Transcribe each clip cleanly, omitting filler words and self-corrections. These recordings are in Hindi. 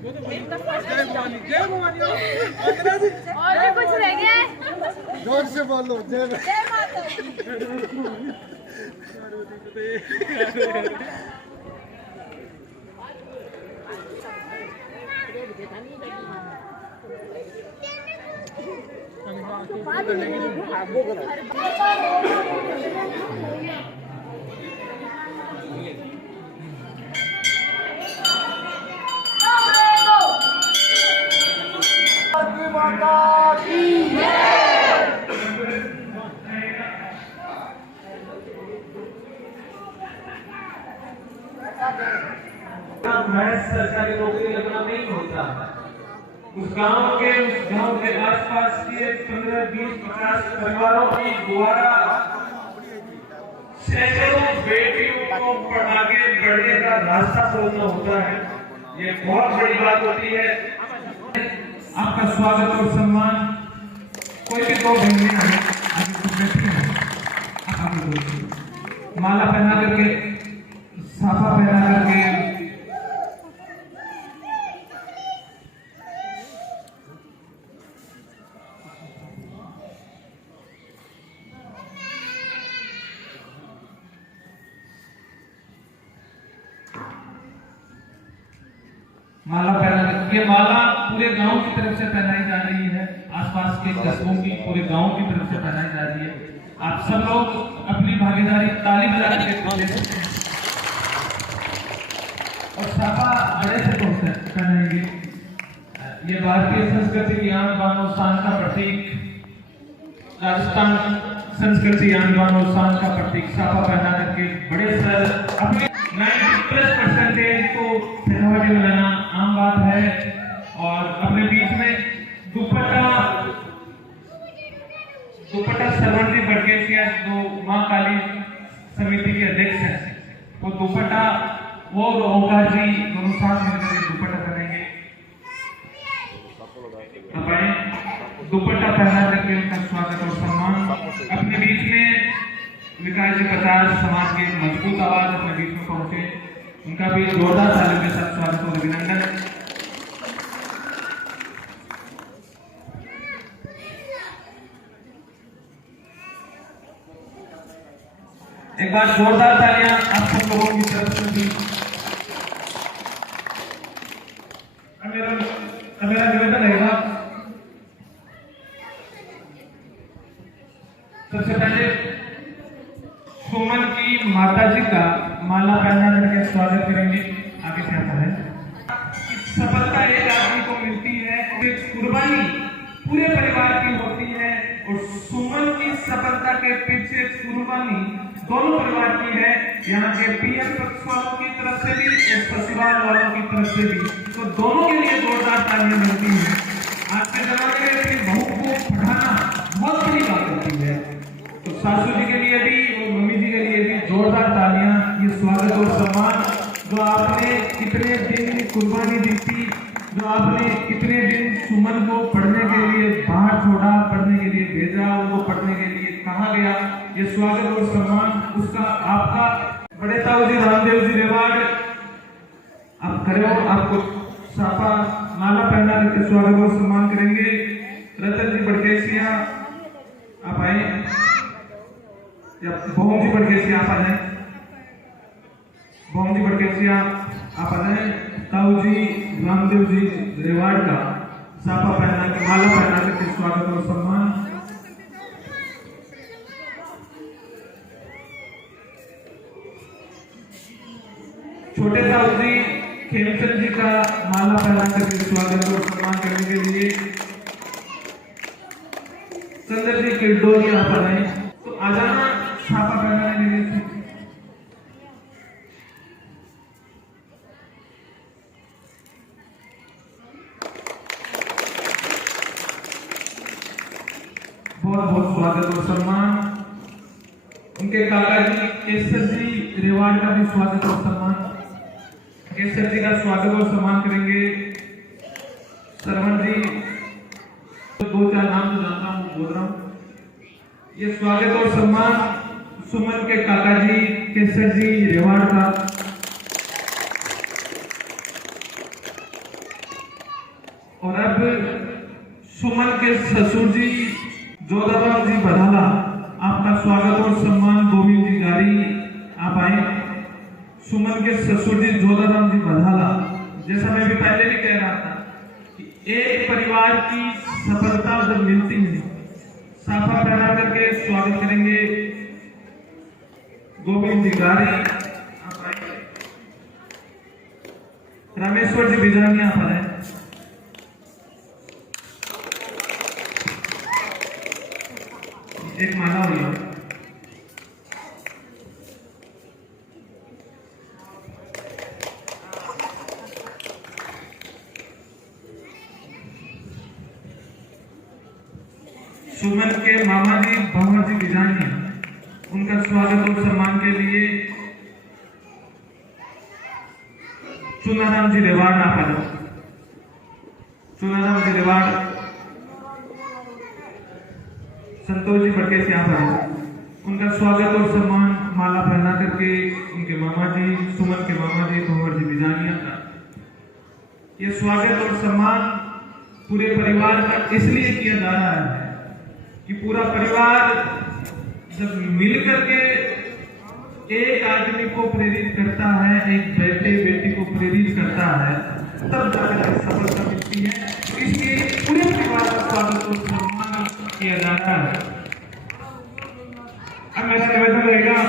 जय भवानी और भी कुछ रह गया है? जोर से बोलो जय माता दी। माता की महज सरकारी नौकरी लगना नहीं होता। उस गांव के आसपास के 15, 20, 50 परिवारों की द्वारा सैकड़ों बेटियों को पढ़ा के बढ़ने का रास्ता खोलना होता है। ये बहुत बड़ी बात होती है। आपका स्वागत और सम्मान। कोई भी दो बहनें माला पहना करके, साफा पहना करके माला पहना। ये माला पूरे गांव की तरफ से पहनाई जा रही है, आसपास के कस्बों की पूरे गांव की तरफ से पहनाई जा रही है। आप सब लोग अपनी भागीदारी ताली बजा के दे सकते हैं और साफा बड़े से पहनाएंगे। ये भारतीय संस्कृति की आन बान और शान का प्रतीक, राजस्थान संस्कृति आन बान और शान का प्रतीक साफा पहना करके बड़े सर अपने 90% को पहनावे लगाना आम बात है। और अपने बीच में दुपट्टा श्रवण जी बड़केसिया जो मां काली समिति के अध्यक्ष हैं, वो दुपट्टा वो ओंकार जी दोनों साथ मिलकर दुपट्टा पहनेंगे। दुपट्टा पहना करके उनका स्वागत और सम्मान। अपने बीच में विकास जी प्रकाश समाज के मजबूत आवाज अपने बीच में पहुंचे, उनका भी जोरदार तालियों के साथ स्वागत और अभिनंदन। एक बार जोरदार तालियां आप सब लोगों की तरफ से भी। मेरा निवेदन रहेगा, सबसे पहले सुमन की माता जी का माला पहना करके स्वागत करेंगे। आगे से आता है सफलता एक आदमी को मिलती है, कुर्बानी पूरे परिवार की होती है और सुमन की सफलता के पीछे कुर्बानी दोनों परिवार की है। यहाँ के पीएम पक्ष वालों की तरफ से भी और ससुराल वालों की तरफ से भी, तो दोनों के लिए जोरदार तालियां मिलती है। आज के जमाने में अपनी बहू को पढ़ाना बहुत बड़ी बात होती है, तो सासू जी के लिए भी और मम्मी जी के लिए भी जोरदार तालियां। ये स्वागत और सम्मान जो आपने कितने दिन कुर्बानी दी थी, जो आपने कितने दिन सुमन को पढ़ने के लिए बाहर छोड़ा, पढ़ने के लिए भेजा, उनको पढ़ने के लिए कहा गया, ये स्वागत और सम्मान उसका आपका बड़े ताऊ जी रामदेव जी रेवाड़ आप खड़े हो, आपको साफा माला पहना करके स्वागत और सम्मान करेंगे। रतन जी बड़केसिया आप आए, या भोम जी बड़केसिया आप आ जाए, भोम जी बड़केसिया आप आ जाए। ताऊ जी रामदेव जी रेवाड़ का साफा पहना के माला पहना करके स्वागत और सम्मान। छोटे ताऊ जी खेमचंद जी का माला पहना करके स्वागत और सम्मान करने के लिए चंद्र जी किरडोरी आप आ रहे हैं, तो आ जाना छापा पहनाने के लिए। बहुत बहुत स्वागत और सम्मान। उनके काका जी केसर जी रेवाड़ का भी स्वागत और सम्मान। केसर जी का स्वागत और सम्मान करेंगे। सरवण जी, दो चार नाम जो जानता हूँ बोल रहा हूँ। ये स्वागत और सम्मान सुमन के काका जी केसर जी रेवाड़ का। और अब सुमन के ससुर जी जोधाराम जी बधाला, आपका स्वागत और सम्मान। गोविंद जी गारी आप आए। सुमन के ससुर जी जोधाराम जी बधाला, जैसा मैं भी पहले भी कह रहा था कि एक परिवार की सफलता जब मिलती है, साफा पहना करके स्वागत करेंगे गोविंद जी गारी आप आए। रामेश्वर जी बिजानी आप आए। एक माला हुई है। सुमन के मामा जी भंवर जी बिजानी, उनका स्वागत और सम्मान के लिए चुनाराम जी रेवाड़ आप आ जाओ। चुनाराम जी रेवाड़, संतोष जी बड़के से आप आए। उनका स्वागत और सम्मान माला पहना करके उनके मामा जी, सुमन के मामा जी भंवर जी बिजानिया का ये स्वागत और सम्मान पूरे परिवार का इसलिए किया जा रहा है कि पूरा परिवार जब मिलकर के एक आदमी को प्रेरित करता है, एक बेटे बेटी को प्रेरित करता है, तब जाकर सफलता मिलती है। इसलिए पूरे परिवार का स्वागत और सम्मान किया जाता है। अब मेरा निवेदन रहेगा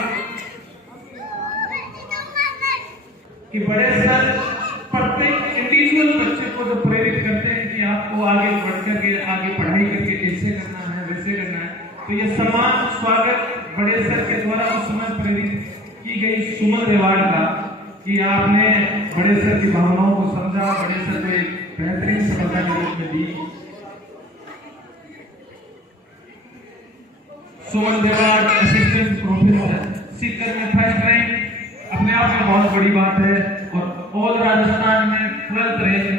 कि बड़े सर प्रत्येक इंडिविजुअल बच्चे को जो प्रेरित करते हैं कि आपको आगे बढ़ करके आगे पढ़ाई करके ऐसे करना है वैसे करना है, तो ये सम्मान स्वागत बड़े सर के द्वारा उस समय प्रेरित की गई सुमन रेवाड़ का कि आपने बड़े सर की भावनाओं को समझा, बड़े सर को एक बेहतरीन सफलता के रूप में दी। सुमन रेवाड़ असिस्टेंट प्रोफेसर, सीकर में फर्स्ट रैंक अपने आप में बहुत बड़ी बात है। और ऑल राजस्थान में 12th रैंक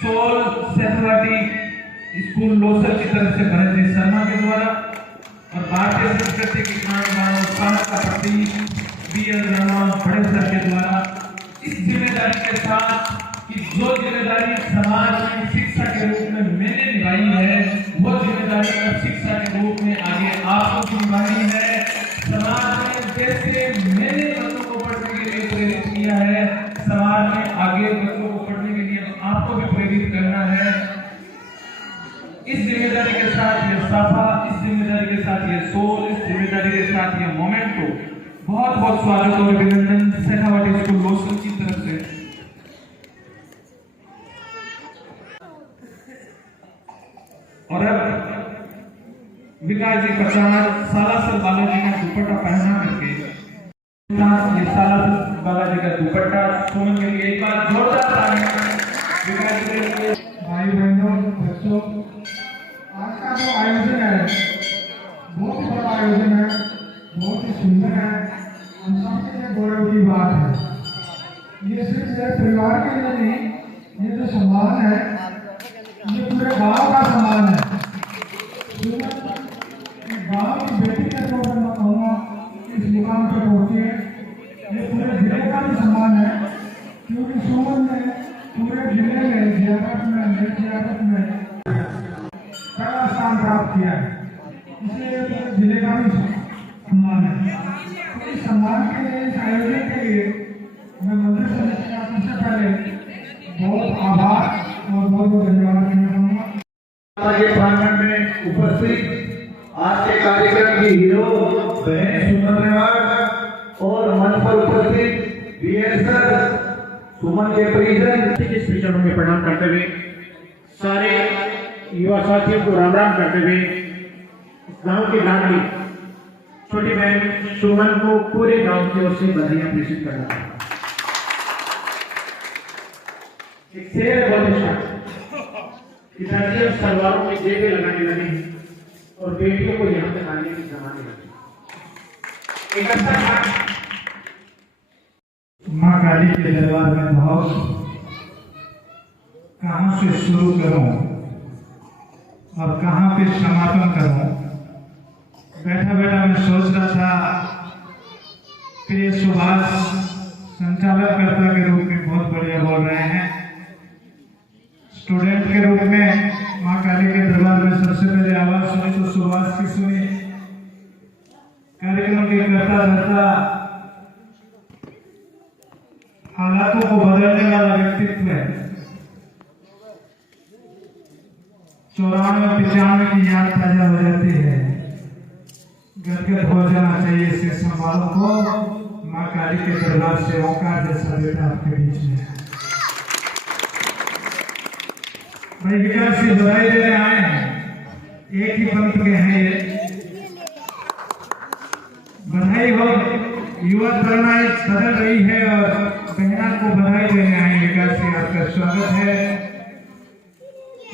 सोल सेफलाटी स्कूल लोसर की तरफ से भरत जी शर्मा के द्वारा, और भारतीय संस्कृति के साहस का प्रतीक बी.एल. राणा बड़े सर के द्वारा इस जिम्मेदारी के साथ कि जो जिम्मेदारी समाज में शिक्षा के रूप में मैंने निभाई है, वो जिम्मेदारी अब शिक्षा के रूप में आगे आपको निभानी है। समाज में जैसे मैंने बच्चों को पढ़ने के लिए प्रेरित किया है, समाज में आगे बच्चों को पढ़ने के लिए आपको भी प्रेरित करना है। इस जिम्मेदारी के साथ ये साफा, इस जिम्मेदारी के साथ ये सोल, इस जिम्मेदारी के साथ ये मोमेंटो, बहुत बहुत स्वागत और अभिनंदन शेखावाटी स्कूल लोसर की तरफ से। और अब विकास जी प्रचार सालासर बालाजी का दुपट्टा पहना करके ये सालासर बालाजी का दुपट्टा सुमन के लिए एक बार जोरदार तालियां विकास जी के लिए। भाई बहनों बच्चों, आज का जो आयोजन है बहुत ही बड़ा आयोजन है, बहुत ही सुंदर है, हम सबके लिए गौरव की बात है। ये सिर्फ मेरे परिवार के लिए नहीं, ये जो सम्मान है ये पूरे गांव का सम्मान है। गांव की बेटी के तौर पर मैं कहूँगा इस मुकाम पर पहुँची है, ये पूरे जिले का भी सम्मान है, क्योंकि सुमन ने पूरे जिले में जियारत में पहला स्थान प्राप्त किया है, इसलिए पूरे जिले का भी सम्मान है। तो इस सम्मान के लिए, इस आयोजन के लिए मैं मंदिर समिति का सबसे पहले बहुत आभार और बहुत बहुत धन्यवाद देना चाहूँगा। के प्रांगण में उपस्थित आज के कार्यक्रम की हीरो बहन सुमन रेवाड़ और मंच पर उपस्थित बी.एल. सर, सुमन के परिजन के स्पीचरों में प्रणाम करते हुए, सारे युवा साथियों को राम राम करते हुए, गांव की लाडली छोटी बहन सुमन को पूरे गांव की ओर से बधाइयां प्रेषित करना चाहता हूं। एक शेर बहुत अच्छा कि राज्य सलवारों में जेबें लगाने लगे और बेटियों को यहाँ तक आने की जमाने लगे। एक अच्छा माँ काली के दरबार में भाव कहाँ से शुरू करूं और कहाँ पे समापन करूं। बैठा बैठा मैं सोच रहा था, प्रिय सुभाष संचालककर्ता के रूप में बहुत बढ़िया बोल रहे हैं। स्टूडेंट के रूप में माँ काली के दरबार में सबसे पहले आवाज सुनी तो सुभाष की सुनी। कार्यक्रम के करता रहता हालातों को बदलने वाला व्यक्तित्व है। 94-95 की याद ताजा हो जाती है। गदगद हो जाना चाहिए शेष वालों को। माँ काली के दरबार से ओंकार जैसा बेटा आपके बीच में है। भाई विकास जी बधाई देने आए हैं। एक ही पंथ के हैं ये। बधाई हो। युवा प्रेरणा बदल रही है और बहना को बधाई देने आए। विकास जी आपका स्वागत है।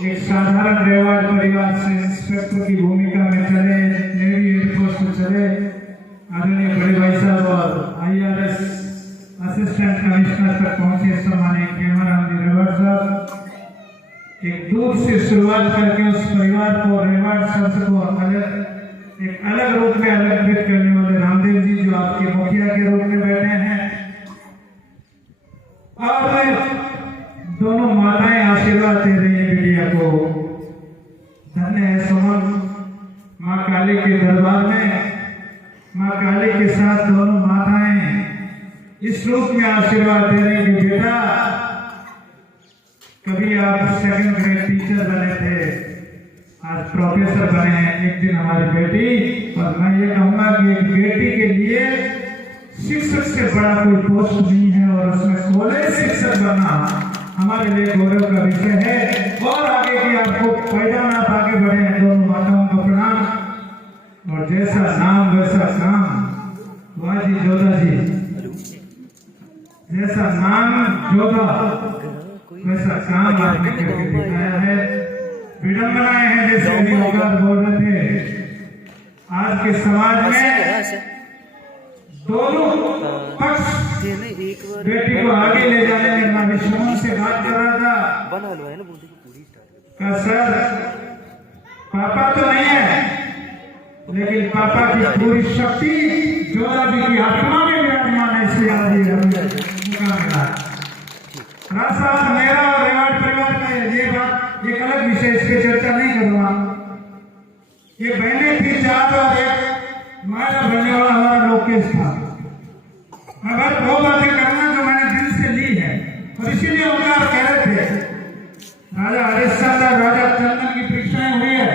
एक साधारण रेवाड़ परिवार से इंस्पेक्टर की भूमिका में चले, नेवी एयरफोर्स में चले, आदरणीय बड़े भाई साहब और IRS असिस्टेंट कमिश्नर तक पहुंचे सम्मानीय कैमरामैन रेवाड़ साहब। एक दूर से शुरुआत करके उस परिवार को रेवाड़ शब्द को एक अलग रूप में अलंकृत करने वाले रामदेव जी जो आपके मुखिया के रूप में बैठे हैं, और दोनों माताएं आशीर्वाद दे रही है बिटिया को। धन्य है सुमन। माँ काली के दरबार में माँ काली के साथ दोनों माताएं इस रूप में आशीर्वाद दे रही कि बेटा कभी आप सेकंड ग्रेड टीचर बने थे, आज प्रोफेसर बने हैं। एक दिन हमारी बेटी, और मैं ये कहूंगा कि एक बेटी के लिए शिक्षक से बड़ा कोई पोस्ट नहीं है, और उसमें कॉलेज शिक्षक बनना हमारे लिए गौरव का विषय है। और आगे की आपको पैदाना आगे बढ़े हैं। दोनों माताओं को प्रणाम। और जैसा नाम वैसा काम। वाह जी जोधा जी, जैसा नाम जोधा वैसा काम आपने करके दिखाया है। विडम्बनाएं हैं जैसे अभी औकात बोल रहे थे। आज के समाज में दोनों पक्ष बेटी को आगे ले जाने में मैं विष्णु से बात कर रहा था। कहा सर पापा तो नहीं है, लेकिन पापा की पूरी शक्ति जोधा जी की आत्मा में विराजमान है। इसलिए आज ये मुकाबला रास्ता मेरा और रेवाड़ परिवार में ये बात एक अलग विषय, इस पर चर्चा नहीं करूंगा। ये बहनें थी 4 और एक माया बनने वाला हमारा लोकेश था। मैं बस 2 बातें करना जो मैंने दिल से ली है, और इसीलिए ओंकार कह रहे थे राजा हरिश्चंद्र राजा चंदन की परीक्षाएं हुई है,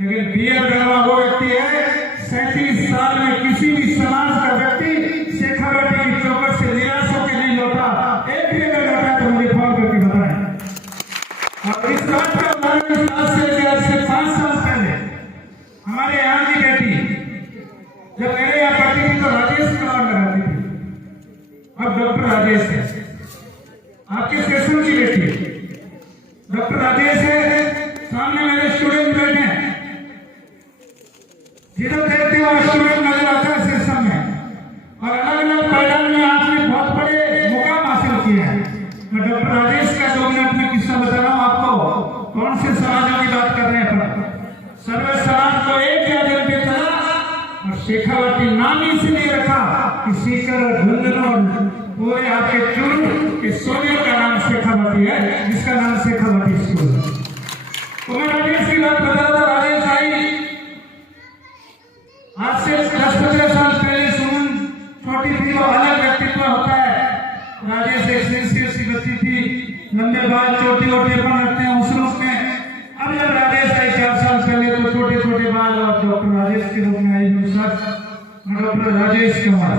लेकिन BL गणवा वो व्यक्ति है 37 साल में किसी भी समाज का व्यक्ति शेखावटी की चौकट से निराश होकर नहीं लौटा। एक भी अगर लौटा तो मुझे फोन करके बताएं। और इस बात का उदाहरण आज से 5 साल पहले हमारे यहाँ की बेटी जब मेरे यहाँ पढ़ती थी तो राजेश का नाम लगाती थी। अब डॉक्टर राजेश है। आपके सेशन की बेटी डॉक्टर राजेश है। सामने मेरे स्टूडेंट बैठे हैं, जिधर देखते हो स्टूडेंट नजर आता है सेशन में, और अलग अलग मैदान में आपने बहुत बड़े मुकाम हासिल किए हैं। मैं डॉक्टर राजेश का 2 मिनट में किस्सा बता रहा हूँ आपको। कौन से समाजों की बात कर रहे हैं पर सर्व समाज को एक आदमी की तरह, और शेखावटी नाम इसलिए रखा कि सीकर और झुंझुनू और पूरे आपके चुरू के सोने का नाम शेखावटी है, जिसका नाम शेखावटी स्कूल है। तो मैं राजेश की बात बता रहा था। राजेश आई आज से 10-15 साल पहले सुमन छोटी थी, वो अलग व्यक्तित्व होता है। राजेश एक सिंसियर सी बच्ची थी, लंबे बाल चोटी वोटी अपन रखते हैं उस रूप में। अब जब राजेश आई 4 साल पहले तो छोटे छोटे बाल, और डॉक्टर राजेश के रूप में आई। मैं डॉक्टर राजेश कुमार,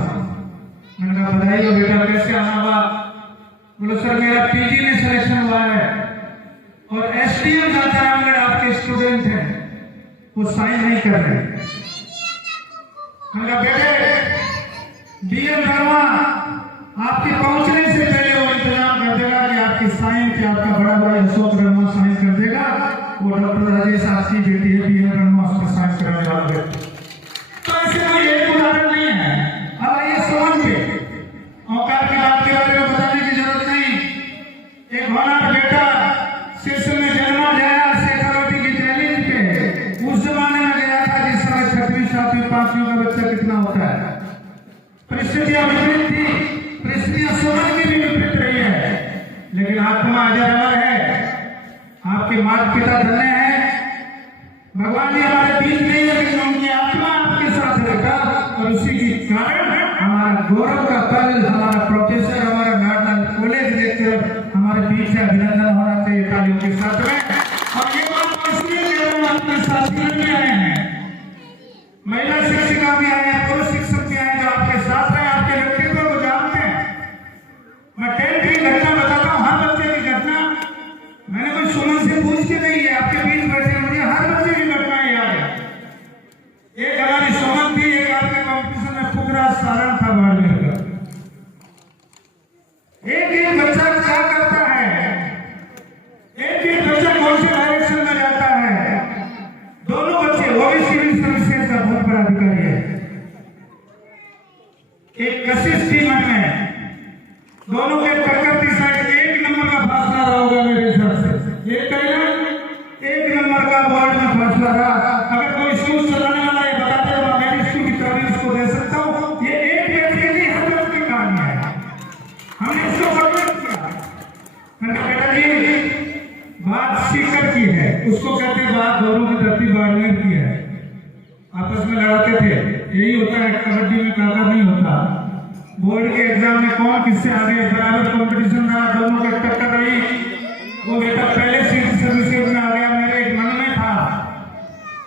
मैंने कहा बधाई हो बेटा, कैसे आना हुआ? बोलो सर मेरा PG में सिलेक्शन हुआ है, और SDM जातारामगढ़ आपके स्टूडेंट हैं, वो साइन नहीं कर रहे। मैंने कहा बेटे DM गणवा आपके पहुंचने से पहले वो इंतजाम कर देगा कि आपकी साइन के आपका बड़ा भाई अशोक गणवा साइन कर देगा। वो डॉक्टर राजेश आपकी बेटी है, DM गणवा उसमें साइन कराने वाला व्यक्ति। तो ऐसे कोई एक उदाहरण नहीं है। अब आइए सुमन के औकात की बात के बारे में बताने की जरूरत नहीं। एक होनहार बेटा सेशन में जन्मा गया शेखावटी की टैलेंट पे। उस जमाने में गया था जिस समय 6वीं 7वीं 5वीं का बच्चा कितना होता है। परिस्थितियां विपरीत थी, परिस्थितियां सुमन की भी विपरीत रही है, लेकिन आत्मा अजर अमर है। आपके माता पिता धन्य हैं। भगवान जी हमारे बीच नहीं है, लेकिन उनकी आत्मा आपके साथ है बेटा, और उसी के कारण हमारा गौरव का पल, हमारा प्रोफेसर, हमारा नाडा कॉलेज लेक्चर हमारे बीच है। अभिनंदन होना चाहिए तालियों के साथ में। और ये बात इसलिए कह रहा हूं, आपके साथियों भी आए हैं, महिला शिक्षिका भी आए हैं, पुरुष शिक्षक भी आए जो आपके साथ हैं, आपके व्यक्तित्व को जानते हैं। मैं 10th की घटना बताता हूँ, हर बच्चे की घटना, मैंने कोई सुमन से पूछ के नहीं है, आपके बीच बैठे मुझे हर बच्चे की घटनाएं याद है। एक हमारी सुमन थी, एक आपके कंपटीशन में फुकरा सारण था बाड़मेर का। एक बच्चा क्या करता है, एक बच्चा कौन सी डायरेक्शन में जाता है। दोनों बच्चे, वो भी सिविल सर्विसेज का बहुत बड़ा अधिकारी है, एक कशिश थी मन में, दोनों के टक्कर की साइड 1 नंबर का फासला रहा होगा मेरे हिसाब से। एक कहना 1 नंबर का बोर्ड में फासला रहा। अगर कोई शूज चलाने वाला ये बताते हो, मैं स्कूल की तारीफ इसको दे सकता हूँ। ये एक व्यक्ति की हजरत की कहानी है, हमने इसको वर्णन किया। मैंने बेटा जी बात सीकर की है, उसको कहते हैं बात गौरव की धरती बाड़मेर की है। आपस में लड़ाते थे, यही होता है कबड्डी में, काका नहीं होता। बोर्ड के एग्जाम में कौन किससे आगे, बराबर कंपटीशन रहा, दोनों की टक्कर रही। वो बेटा पहले सिविल सर्विसेज में आ गया। मेरे मन में था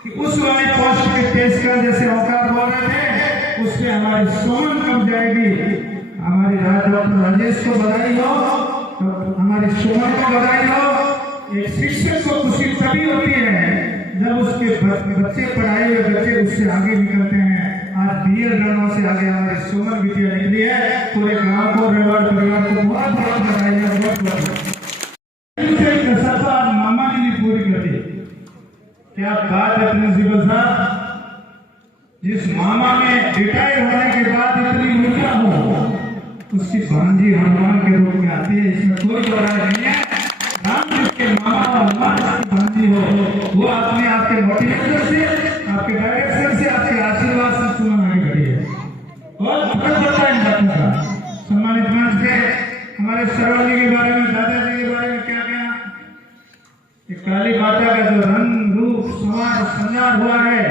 कि उस वाले पोस्ट के पेशकर जैसे औकात बोल रहे थे, उससे हमारी सुमन कम जाएगी। हमारी डॉक्टर राजेश को बधाई हो, हमारी सुमन को बधाई हो। एक शिक्षक को खुशी तभी होती है जब उसके बच्चे, पढ़ाए हुए बच्चे उससे आगे निकलते हैं। आज BL रनों से आगे हमारी सुमन बिटिया निकली है। पूरे गांव को, रेवाड़ परिवार को बहुत बहुत बधाई है, बहुत बहुत। आज मामा जी ने पूरी कर दी। क्या बात है प्रिंसिपल साहब, जिस मामा में रिटायर होने के बाद इतनी ऊर्जा हो, उसकी भांजी हनुमान के रूप में आती है, इसमें कोई दो राय नहीं है। राम जिसके मामा और हनुमान जिसकी भांजी हो, वो अपने आपके मोटिवेशन से, आपके डायरेक्शन से, आपके आशीर्वाद से सुमन आगे बढ़ी है। और फर्क पड़ता है इन बातों का। सम्मानित मंच पे हमारे सरवली के बारे में, दादाजी के बारे में क्या कहना। काली माता का जो रंग रूप समाज संजार हुआ है,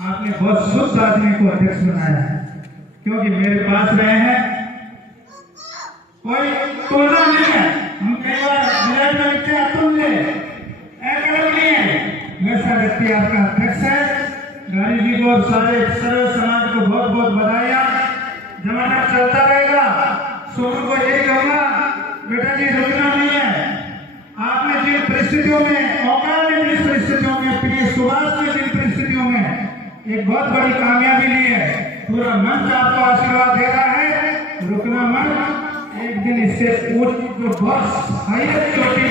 आपने बहुत शुद्ध आदमी को अध्यक्ष बनाया है। क्योंकि मेरे पास रहे हैं, कोई तुलना नहीं है। हम कई बार में लिखते हैं तुल्य, एकलव्य नहीं है। वैसा व्यक्ति आपका अध्यक्ष है। गाड़ी जी को और सारे सर्व समाज को बहुत बहुत बधाइयां। जमाना चलता रहेगा। सोनू को यही कहूंगा, बेटा जी रुकना नहीं है। आपने जिन परिस्थितियों में, औकात ने जिन परिस्थितियों में, प्रिय सुभाष ने जिन परिस्थितियों में एक बहुत बड़ी कामयाबी ली है, पूरा मंच आपको आशीर्वाद दे रहा है। रुकना मत। एक दिन इससे जो बहुत हाईएस्ट चोटी,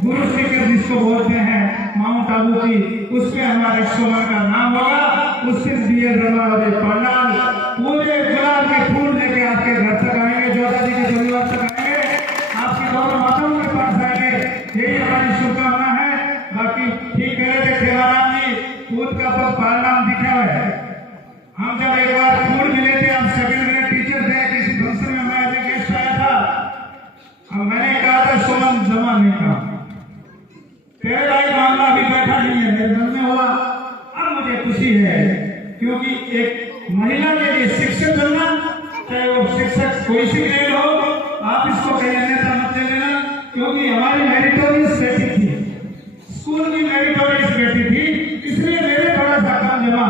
गुरु शिखर जिसको बोलते हैं, माउंट आबू की, उसमें हमारे सुमन का नाम होगा। उस दिन BL रमा और पंडाल पूरे गुलाब के फूल लेके आपके घर तक आएंगे, जोधा जी के परिवार तक आएंगे, आपकी दोनों माताओं के पास आएंगे। यही हमारी शुभकामना है। बाकी ठीक कह रहे थे खेलाराम जी, कूद का पग पालनाम दिखा है। हम जब एक बार फूल मिले थे, हम सेकंड ग्रेड टीचर थे, किसी फंक्शन में मैं एज ए गेस्ट आया था। अब मैंने कहा था सुमन जमा नहीं कहा, तेरे भाई मामला अभी बैठा नहीं है। मेरे मन में हुआ, अब मुझे खुशी है, क्योंकि एक महिला के लिए शिक्षक बनना, चाहे वो शिक्षक कोई सी ग्रेड हो, आप इसको कहीं अन्यथा मत ले लेना। क्योंकि हमारी मेरिटोरियस बेटी थी, स्कूल की मेरिटोरियस बेटी थी, इसलिए मेरे थोड़ा सा कम जमा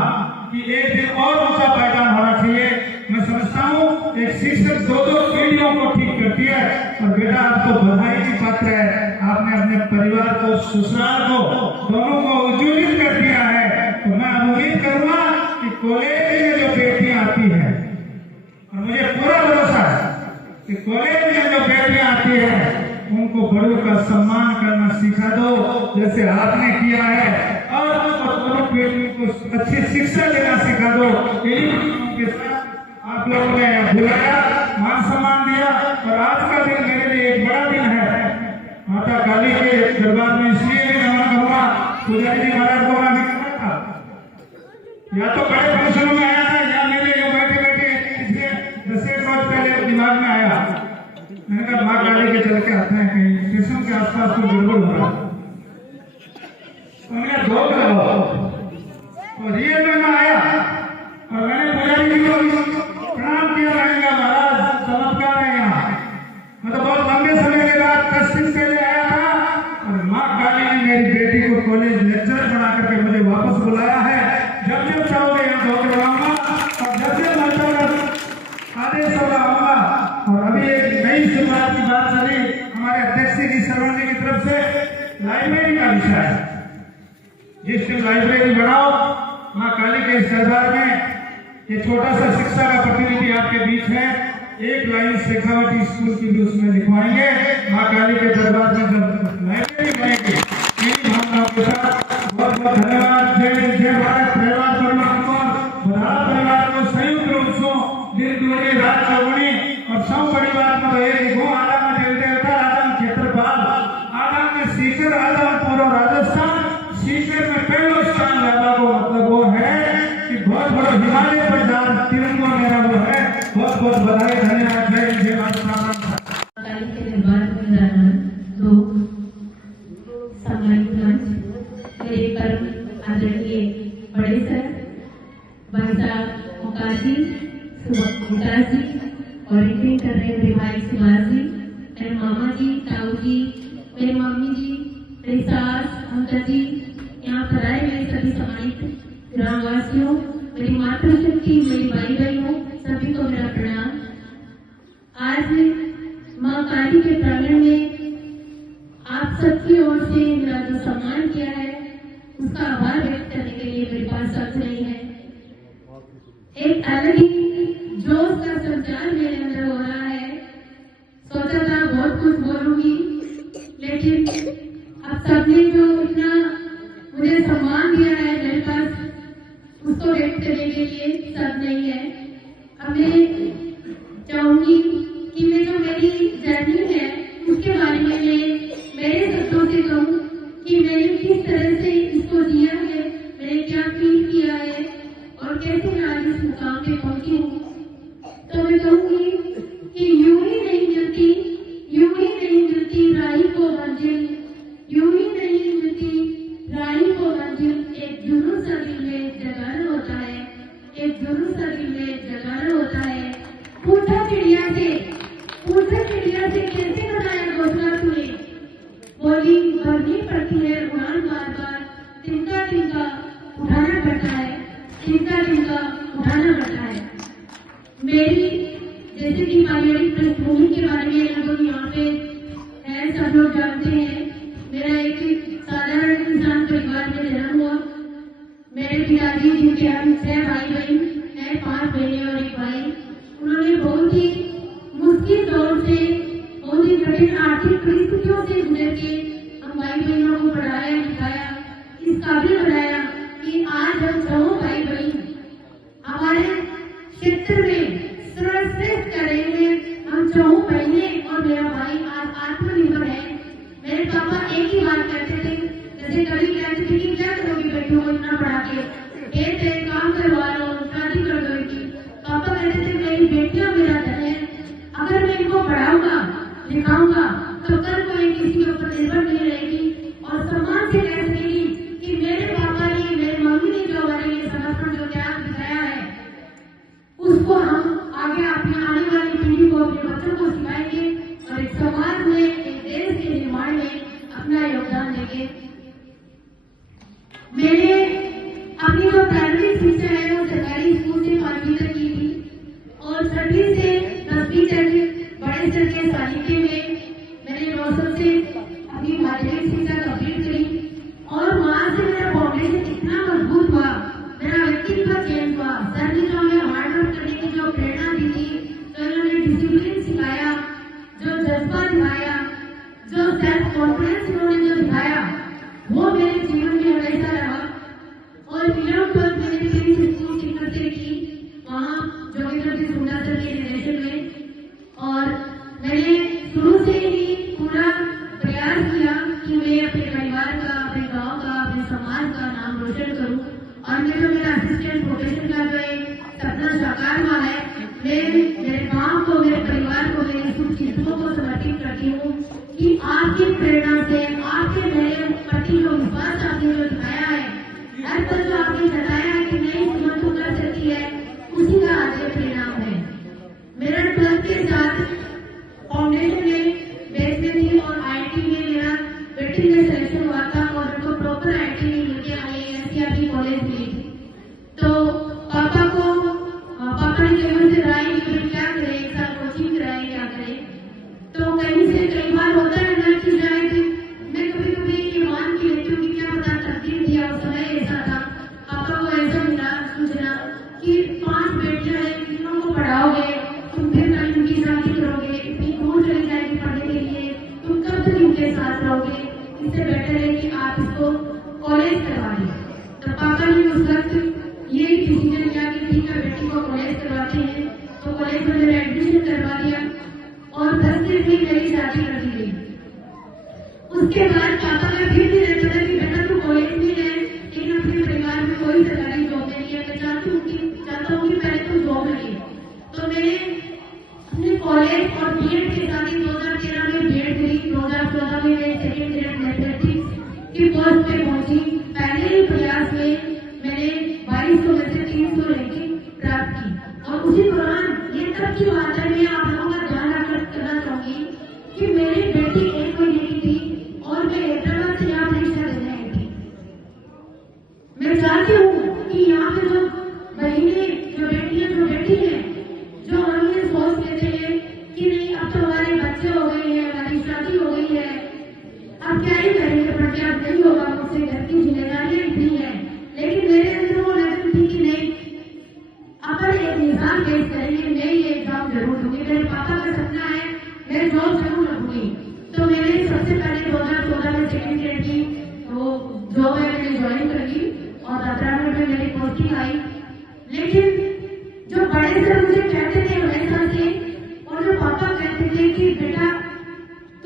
कि एक दिन और ऊंचा पैटर्न होना चाहिए। मैं समझता हूँ एक शिक्षक 2-2 पीढ़ियों को ठीक करती है। और बेटा आप तो बधाई की पात्र है, आपने अपने परिवार को, ससुराल को, दोनों को उज्जीवित कर दिया है। तो मैं उम्मीद करूंगा कि कॉलेज में जो बेटियां आती है, और मुझे पूरा भरोसा है कि कॉलेज में जो बेटियां आती है, उनको बड़ों का सम्मान करना सिखा दो, जैसे आपने किया है। और दोनों बेटियों को अच्छी शिक्षा देना सिखा दो। यही उनके साथ आप लोगों ने बुलाया, मान सम्मान दिया। और आज का दिन मेरे लिए एक बड़ा दिन है। माता काली के दरबार में इसलिए भी नमन करूंगा, पुजारी जी महाराज को मैं भी था, या तो बड़े फंक्शनों में आया था, या मेरे यहाँ बैठे बैठे इसलिए 10 रोज पहले दिमाग में आया। मैंने कहा माँ काली के चल के आते हैं, कहीं स्टेशन के आसपास तो गड़बड़ हो रहा। लाइब्रेरी का विषय है। जिस दिन लाइब्रेरी बनाओ, माँ काली के इस दरबार में ये छोटा सा शिक्षा का प्रतिनिधि आपके बीच है, एक लाइन शेखावटी स्कूल की भी उसमें लिखवाएंगे। माँ काली के दरबार में जब लाइब्रेरी बनेगी, इन्हीं भावनाओं के साथ बहुत बहुत धन्यवाद। जय भारत परिवार परमात्मा बधाड़ा परिवार को संयुक्त रूप से दिन दुगनी रात चौगुनी और सब परिवार में रहे गो आदम दिल देवता आदम क्षेत्रपाल आदम में सीकर आदम पूरा राजस्थान सीकर में पहला स्थान ज्यादा को मतलब वो है कि बहुत बड़ा हिमालय पर जान तिरंगा मेरा वो है। बहुत बहुत बधाई, धन्यवाद। जय माता काली के दरबार में विराजमान दो सम्मानित मंच मेरे परम आदरणीय बड़े सर भाई साहब मुकाश जी, विकास जी और रिटेन कर रहे मेरे भाई सुभाष जी, मेरे मामा जी, ताऊ जी, मेरी मम्मी जी, मेरी सास अंकल जी, यहाँ पर आए मेरे सभी सम्मानित ग्रामवासियों, मेरी मातृशक्ति, मेरी भाई बहनों, सभी को मेरा प्रणाम। आज माँ काली के प्रांगण में आप सबकी ओर से मेरा जो सम्मान किया है उसका आभार व्यक्त करने के लिए मेरे पास शब्द नहीं है। एक अलग ही जोश का संचार मेरे अंदर हो रहा है। सोचा था बहुत कुछ बोलूंगी, लेकिन अब सबने जो इतना मुझे सम्मान दिया है मेरे पास उसको व्यक्त करने के लिए शब्द नहीं है। अब मैं चाहूंगी कि मैं जो मेरी जर्नी है उसके बारे में मैं मेरे शब्दों से कहूँ कि मैंने किस तरह से इसको दिया है, मैंने क्या फील किया है और कैसे मैं आज इस मुकाम पे पहुंची हूँ। तो मैं कहूँगी कि यूं ही नहीं मिलती राही को मंजिल, यूं ही नहीं मिलती राही को मंजिल। एक जुनून सा दिल में जगाना होता है, एक जुनून सा दिल में जगाना होता है। पूछा चिड़िया से कैसे बनाया घोंसला तूने, बोली भरनी पड़ती है उड़ान बार बार, तिनका उठाना पड़ता है, तिनका उठाना पड़ता है। मेरी जैसे कि पारिवारिक पृष्ठभूमि के बारे में लगभग यहाँ पे है, सब लोग जानते हैं। मेरा एक साधारण किसान परिवार में जन्म हुआ। मेरे पिताजी जिनके हम 6 भाई बहन हैं, 5 बहनें और 1 भाई, उन्होंने बहुत ही मुश्किल दौर से, बहुत ही कठिन आर्थिक परिस्थितियों से गुजर के हम भाई बहनों को पढ़ाया लिखाया, इस काबिल बनाया कि आज हम 9 भाई बहन हमारे क्षेत्र में सर्वश्रेष्ठ करेंगे। हम 9 बहनें और मेरा भाई आज आत्मनिर्भर है। मेरे पापा एक ही बात कहते थे, जैसे कभी कहते थे कि क्या करोगी बेटियों को इतना पढ़ा के, खेत है काम करवा लो, शादी कर दो इनकी। पापा कहते थे मेरी बेटियां मेरा धन है, अगर मैं इनको पढ़ाऊंगा लिखाऊंगा तो कल को एक किसी के ऊपर निर्भर नहीं रहेगी और समाज से कह सकेगी कि मेरे पापा ने, मेरी मम्मी ने जो हमारे लिए समर्पण जो त्याग दिखाया है उसको हम आगे अपनी आने वाली पीढ़ी को, अपने बच्चों को सिखाएंगे और एक समाज में, एक देश के निर्माण में अपना योगदान देंगे। मैंने अपनी जो प्राइमरी शिक्षा है वो सरकारी स्कूल से 5वीं तक की थी और 6वीं से 10वीं तक बड़े स्तर के साहित्य में मैंने रोशन से अपनी माध्यमिक शिक्षा कंप्लीट करी और वहां से मेरा फाउंडेशन इतना मजबूत हुआ, मेरा व्यक्तित्व चेंज हुआ। सर ने जो हमें हार्ड वर्क करने की जो प्रेरणा दी थी, जो उन्होंने डिसिप्लिन सिखाया, जो जज्बा दिखाया, जो सेल्फ कॉन्फिडेंस उन्होंने जो दिखाया, वो मेरे जीवन में हमेशा रहा। और 11th मैंने प्रिंस स्कूल सीकर से की, वहाँ जोगिंदर जी सुंदर के निर्देशन में, और मैंने शुरू से ही पूरा प्रयास किया कि मैं अपने परिवार का, अपने गांव का, अपने समाज का नाम रोशन करूं। और मैं जो मेरा असिस्टेंट प्रोफेशन का जो एक सपना साकार हुआ है, मैं मेरे गांव को, मेरे परिवार को, मेरे शुभ चिंतकों को समर्पित करती हूँ कि आपकी प्रेरणा से, आपके मेरे प्रति जो विश्वास आपने जो दिखाया है, हर पल जो आपने बताया है कि नहीं सुमन तो कर सकती है, उसी का आज परिणाम है। मेरा 12th के साथ फाउंडेशन में बेसमेंट थी और IIT में मेरा वेटिंग में सिलेक्शन हुआ था और उनको प्रॉपर IIT मिलके IISc कॉलेज मिली थी। तो पापा ने कहीं मुझसे राय की क्या करें, एक साल कोचिंग कराए, क्या करें। तो कहीं से कई बार होता है ना कि शायद मैं कभी इससे बेटर है कि आप इसको कॉलेज करवा दें। तो पापा ने उस वक्त ये डिसीजन लिया कि ठीक है बेटी को कॉलेज करवाते हैं। तो कॉलेज में मेरा एडमिशन करवा दिया और घर से भी मेरी शादी कर दी गई। उसके बाद पापा का फिर भी रहता था कि बेटा तू कॉलेज में है लेकिन अपने परिवार में कोई सरकारी जॉब नहीं है, मैं चाहता हूँ कि पहले तू जॉब लगे। तो मैंने अपने कॉलेज और बीएड के साथ ही 2013 में बीएड करी। 2014 में मैं सेकेंड ग्रेड मैथमेटिक्स की पोस्ट पे पहुंची। पहले ही प्रयास में मैंने 2200 में से 300 रैंकिंग प्राप्त की। और उसी दौरान ये तब की बात है, मैं आप लोगों का ध्यान करना चाहूंगी कि मेरी बेटी 1 महीने की थी और मैं हैदराबाद से यहाँ परीक्षा देने आई थी। मैं चाहती हूँ कि यहाँ पे जो बहनें जो बेटी है, जो हम ये सोच लेते हैं कि नहीं अब तो हमारे बच्चे हो गए हैं, हमारी शादी हो गई है, अब क्या ही करेंगे, पर्याप्त नहीं होगा मुझसे, घर की जिम्मेदारियां इतनी है। लेकिन मेरे अंदर वो लगती थी कि नहीं अपन एक निजाम पेश करेंगे, मैं ये एग्जाम जरूर दूंगी, मेरे पापा का सपना है, मैं जॉब जरूर लगूंगी। तो मैंने सबसे पहले 2014 में सेकेंड ग्रेड की वो जॉब है मैंने ज्वाइन कर ली और दादरा में मेरी पोस्टिंग आई। लेकिन जो बड़े सर मुझे कहते थे वह सर थे और जो पापा कहते थे कि बेटा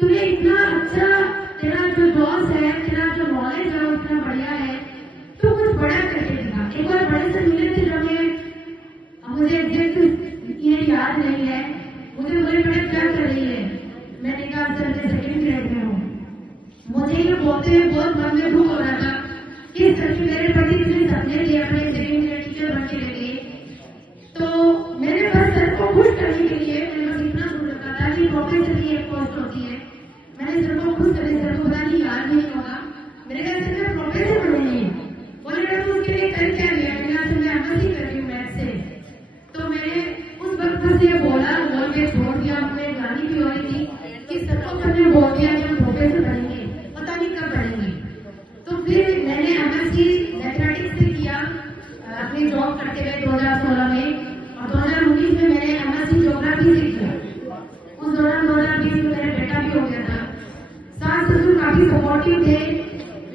तुम्हें इतना अच्छा, तेरा जो जॉब है, तेरा जो नॉलेज है इतना बढ़िया है, तो कुछ बड़ा करके दिखा। एक बार बड़े सर मिले थे जब मुझे एग्जैक्ट ये याद नहीं है, मुझे बोले बेटा क्या कर रही है, मैंने कहा सर मैं सेकेंड ग्रेड में हूँ। मुझे ये बोलते हुए बहुत मन में दुख हो रहा था कि सर की मेरे प्रति इतने सपने थे, अपने सेकेंड ग्रेड टीचर बनने लगे। तो मेरे पास सर को खुश करने के लिए मैंने बस इतना दूर रखा था कि प्रोफेसर की एक पोस्ट होती है, मैंने सर को खुश करने, सर को नहीं याद नहीं होगा, मेरे ख्याल से मैं प्रोफेसर बनूंगी। बोले बेटा तू उसके लिए कर क्या लिया, मैं एमएससी कर रही हूँ मैथ से। तो मैंने उस वक्त से बोला, बोल के छोड़ दिया। मुझे गाली भी हो रही थी कि सर को मैंने बोल दिया कि हम प्रोफेसर बनेंगे, पता नहीं कब बनेंगे। तो फिर मैंने एमएससी मैथमेटिक्स से किया अपनी जॉब करते हुए 2016 में, और 2019 में मैंने एमएससी ज्योग्राफी से किया। उस दौरान 2020 में मेरा बेटा भी हो गया था। सास ससुर काफी सपोर्टिव थे,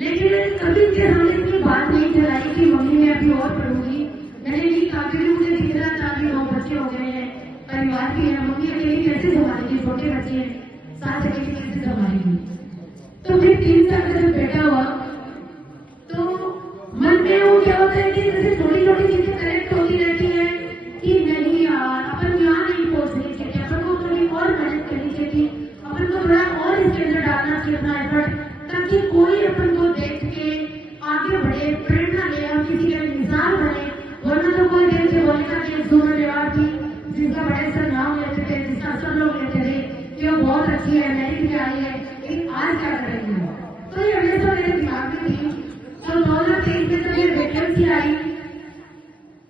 लेकिन कभी के हमने इतनी बात नहीं चलाई कि मम्मी मैं अभी और पढ़ूंगी। मैंने नहीं कहा, फिर मुझे दिख रहा था अभी 9 बच्चे हो गए हैं, परिवार भी है, मम्मी अकेली कैसे संभालेगी, छोटे बच्चे हैं, सास अकेली कैसे संभालेगी। तो फिर 3 साल का जब बेटा हुआ तो मन में वो क्या होता है कि जैसे छोटी छोटी चीजें करेक्ट होती रहती है कि नहीं यार अपन यहाँ नहीं पहुंचनी चाहिए, अपन को थोड़ी और मेहनत करनी चाहिए, अपन को थोड़ा और इसके अंदर डालना चाहिए अपना एफर्ट, ताकि कोई अपन को देख के आगे बढ़े, प्रेरणा ले, हम किसी का मिसाल बने। वरना तो कोई देख के बोलेगा कि एक दोनों जवाब थी जिसका बड़े सर नाम लेते थे, जिसका सब लोग लेते थे कि वो बहुत अच्छी है, मेरिट भी आई है, लेकिन आज क्या करेंगे। तो ये हमेशा मेरे दिमाग में थी। तो 2023 में जब ये वैकेंसी आई,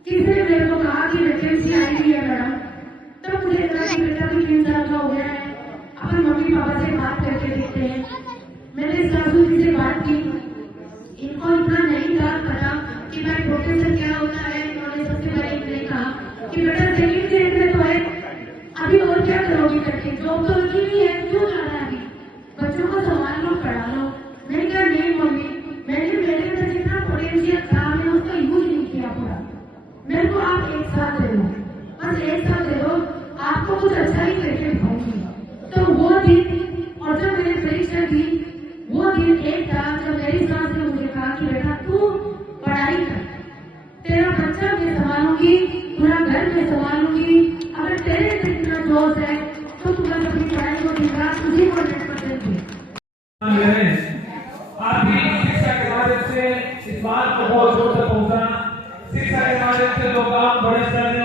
किसी ने मेरे को कहा कि वैकेंसी आई हुई है मैडम, तब मुझे लगा कि बेटा भी 3 साल का हो गया है, अपन मम्मी पापा से बात करके देखते हैं। मैंने सासू जी से बात की, इनको इतना नहीं था पता कि भाई प्रोफेसर क्या होता है। उन्होंने सबसे पहले इतने कहा कि बेटा सेकेंड ग्रेड में तो है, अभी और क्या करोगी करके, जॉब तो रखी नहीं है, क्यों जाना है अभी, बच्चों को संभाल लो, पढ़ा लो। मैंने कहा नहीं मम्मी, मैंने मेरे अंदर जितना पोटेंशियल था मैंने उसका यूज नहीं किया पूरा, मेरे को आप एक साथ दे दो, बस एक साथ दे दो, आपको कुछ अच्छा ही करके दिखाऊंगी। तो वो दिन और जब मैंने परीक्षा दी वो दिन एक था जब मेरी सास ने मुझे कहा कि बेटा तू पढ़ाई कर, तेरा बच्चा मैं संभालूंगी, पूरा घर में संभालूंगी, अगर तेरे से इतना जोश है तो तू अगर अपनी पढ़ाई को दिखा, तुझे को 100% दे। आपकी शिक्षा के माध्यम से इस बात को बहुत जोर से पहुंचा, शिक्षा के माध्यम से जो काम बड़े सर ने